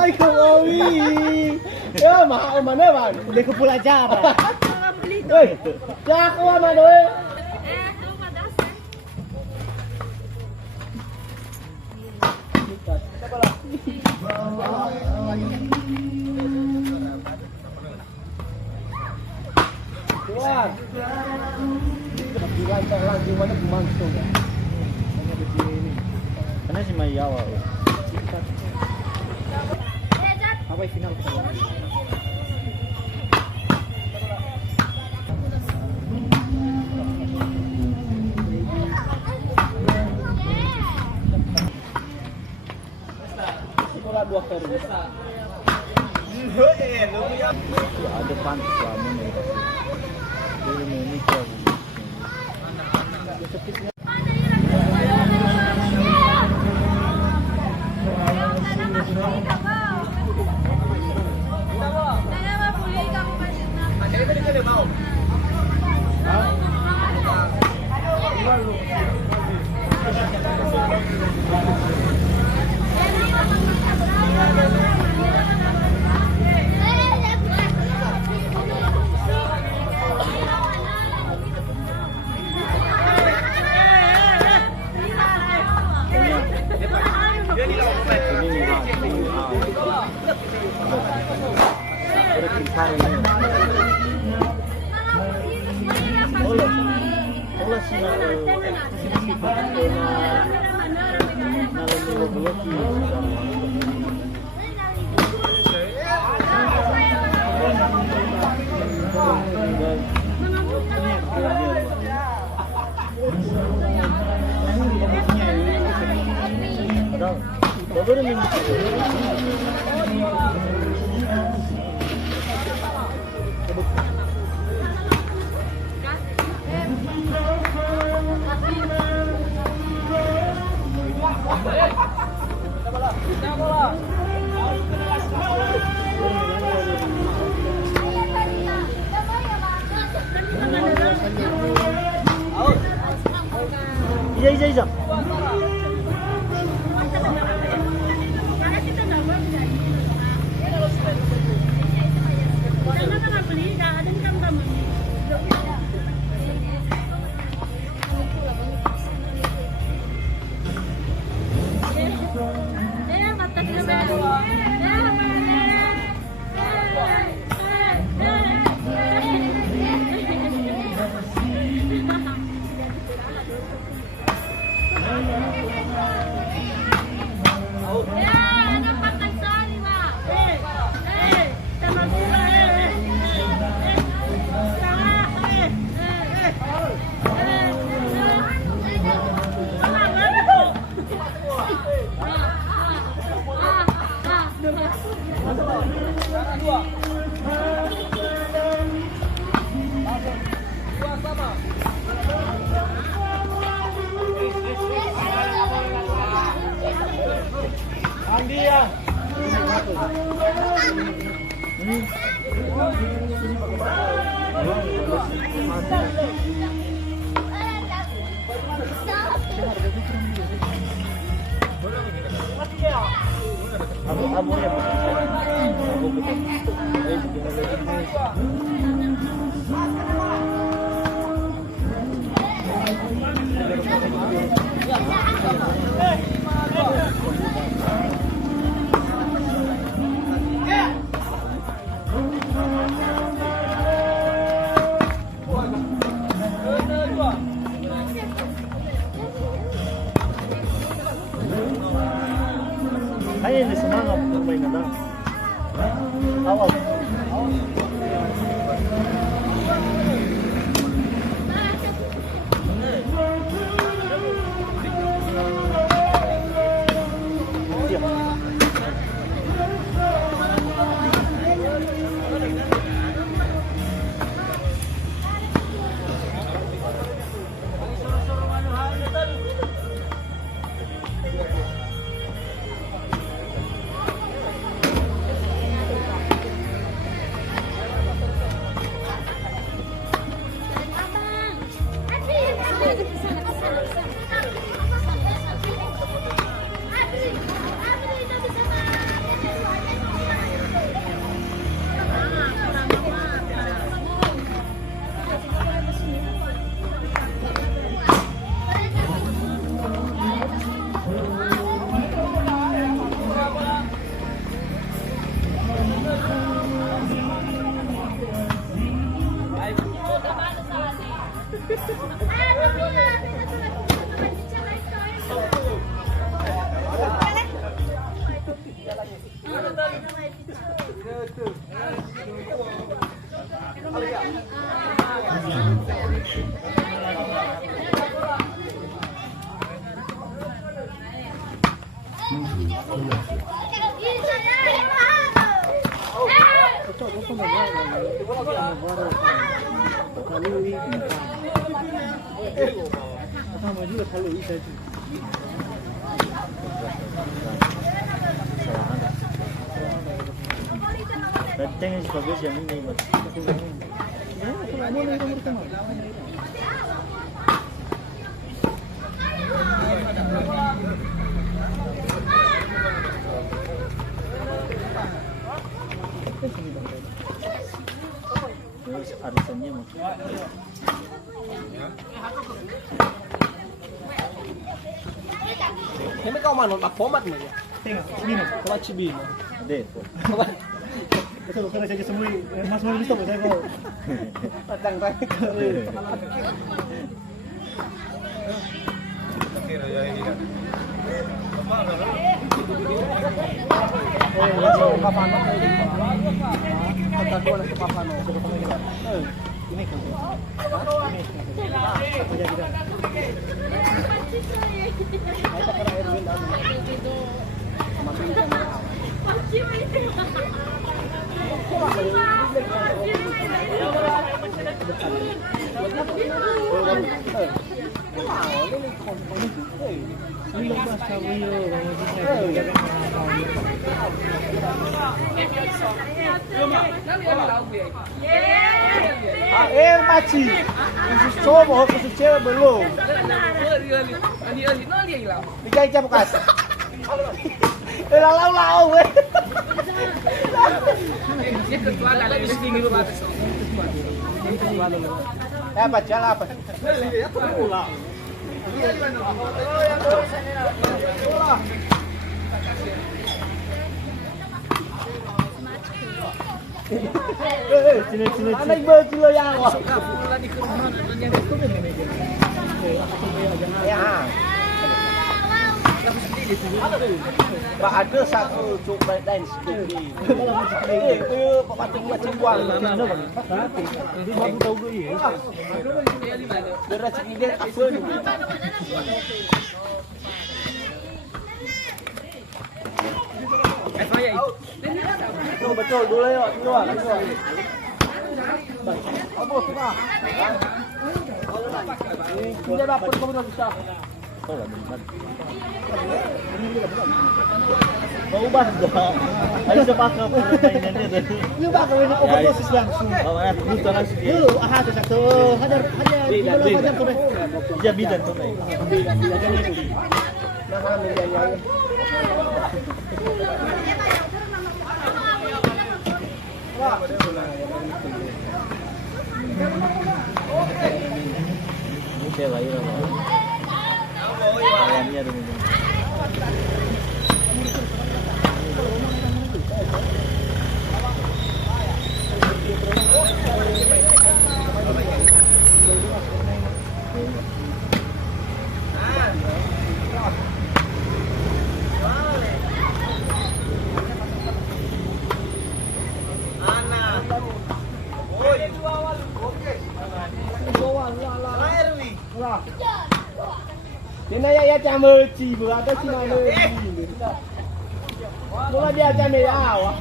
Assalamualaikum Owi. Ya mahal mana bang? Udah ke pulau acara. Woi, jago mana woi? Keluar. Di lantai lagi mana berlangsung ya? Hanya di sini ini. Karena si Maya awal. Apa final kita? Sekolah 2 kali. Ada pantas lama nih. Ini kau. Iya. Andi ya. Abu ya. Kayaknya ini semangat permainan awal. Sama juga kalau bisa itu. Benteng yang bagus yang ini, Mas. Ya, kalau ini nomor pertama. Terus arisannya Mas. Ini kau mana nak format ni? Tengok, Cibino. Kau Cibino. Deh. Betul, kalau saya semua Mas mau bisa saya mau. Padang raya. Papano. Kata dua nak papano. Ini kan. Kita kena Erwin dan makin jam. Paci, khusus cowok, khusus cewek belum. Tiga jam kas. Lau, weh. Baca lah apa? Anak ibu cilo yang ya. Pak ada satu coba dan sekali. Itu patung buat cipuan. Jadi baru tahu gue ya. Beras ini dia apa ni? Betul dulu ya, dulu. Apa sudah? Ini dapat kamu dah bisa. Mau ubah dah. Ayo sepak ke permainannya deh. Ini bakal ini overdosis langsung. Bawaan itu langsung. Aha tu satu. Hajar tu deh. Dia bidan tu deh. Nah, menjadi. Ini saya lahir apa? Ayamnya dulu. Ini ya campur cibu ada sih mana? Mula dia campur ya awak.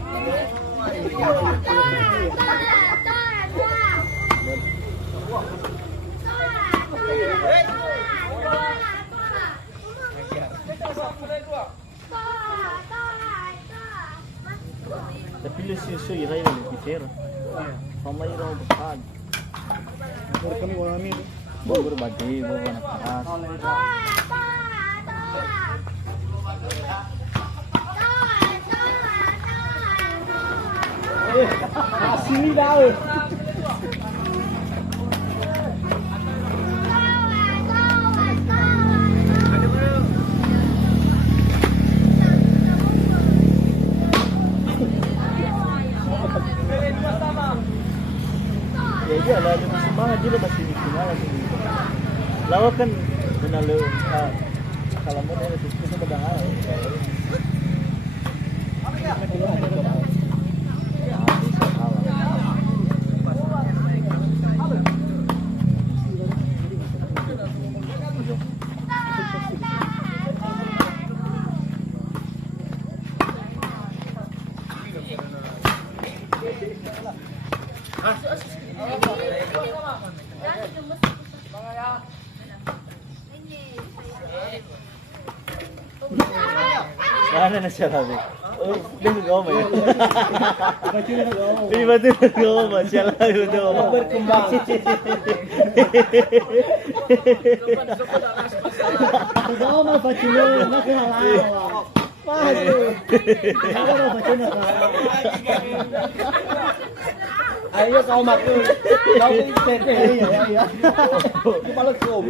Tapi lu susu ira yang lebih fair. Sama ira besar. Kami orang ini. Berbagi, anak keras. Sini dah. Ya dia lah, dia masih banget dia masih di sini. Lawak kan benalu kalau mau ada itu pedang ala. Mana na siya sabi? Oh, dia nag-oma yun. Di ba din nag-oma? Siya lang yung nag-oma. Berkembang. Nag-oma pa sila, nakahalawa. Paano? Nag-oma pa sila Ayo kau makan. Kau iset. Iya. Kepala kau.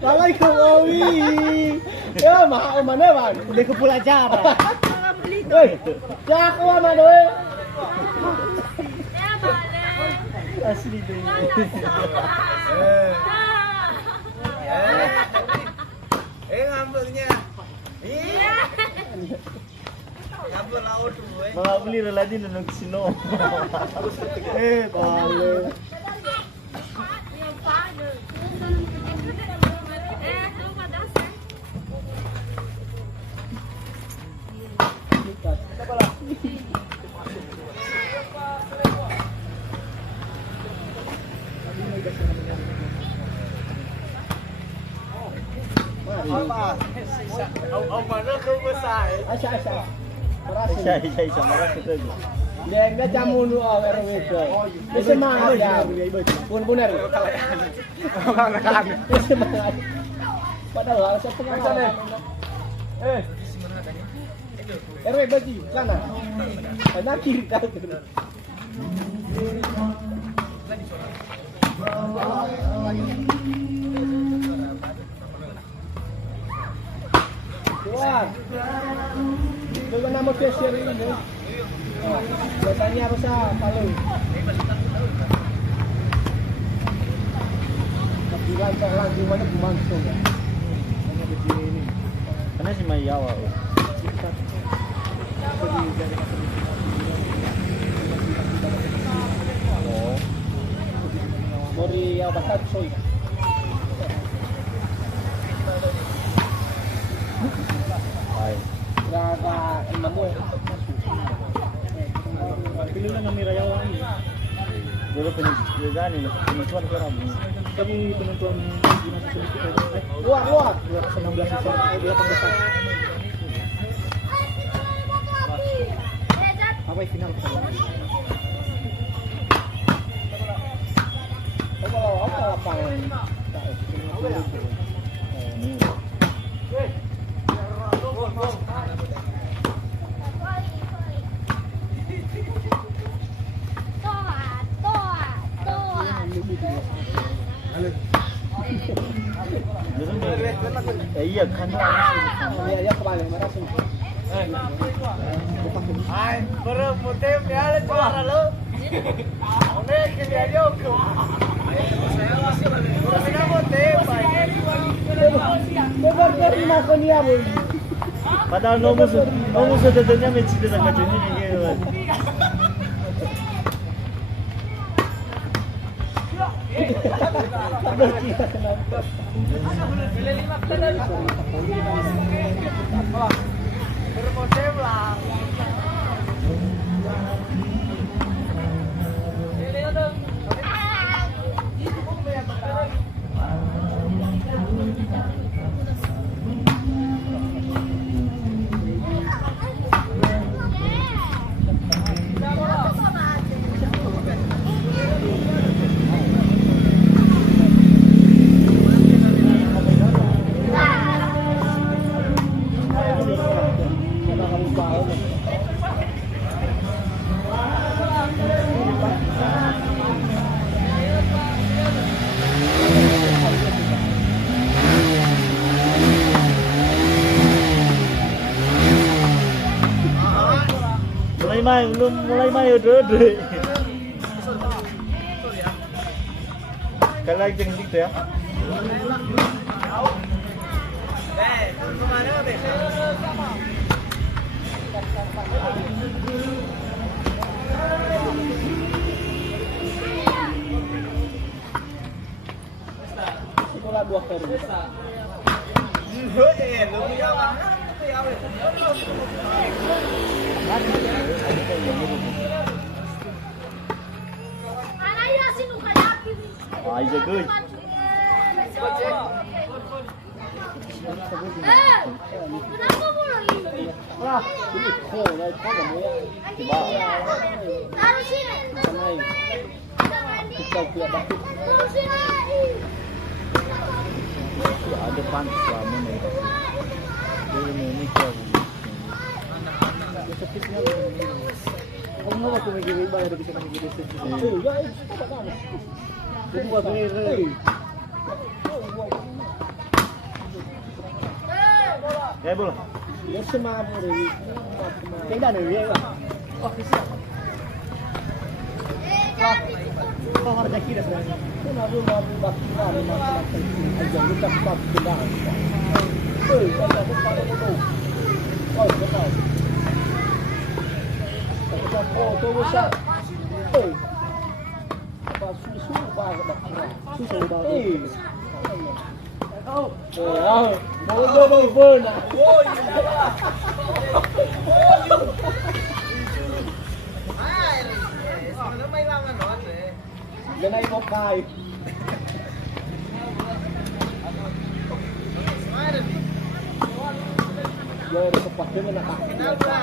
Lalay ko, Owi! Ya, mahal mana bang? Hindi ko pula jara. Hei, jak kau mana doy? Asli din. Ngambilnya. Ngambil laut tuh. Mga beli lagi na nagsino. Bale. Mana kau besar? Asa. Isa, marah kita tu. Dia enggak jamu nu awal itu. Itu mah ya. Pun benar. Itu semangat. Padahal saya tengah. RW bagi sana. Sana kiri kau. Tuan. Dengan nama cashier ini. Biasanya harus Palu. Tapi lancar mana bumangsung ya. Hanya begini ini. Karena si Mayawa. Oh. Mori yang bakat soy. Ay. Gaga imamo. Pilih lang ng Mirayawa ini. Dulu penelitian ko rin. Kami penonton di masa sedikit aja. Luar. 16 sisa, dia pembesar. Apa final kita? Apa lapangan? Iya kan Ya kembali mana sih? Hai, bermutim ya le juara lo. One kini aja ke. Saya mutim. Bebar dari mana dia boleh? padahal nomu dadanya mencita dengan jenis ini kan. Bermutim lah. Mulai main udah. Sekali lagi yang gitu ya. Itulah 2 kali. Aja guys. Kenapa mulu ini? Ah, ini kok namanya. Taruh sini. Kita punya batu. Taruh sini. Ya ada pantas lama nih. Ini kau. Kung nga kung may iba na bisa kami gilid sa Jadi buat ini. Ya bola. Ya semua dari. Tingnan na rin ba? Jangan ditutup. Kung harga kira sa Kenapa mau bakti kami makan aja kita pas bilang. Kita pada itu. Oh, betul. Kita foto bisa. Apa susu banget. susunod daw. Mau pernah. Ganay mo kay. Yo, sa pagkakita na nakakita.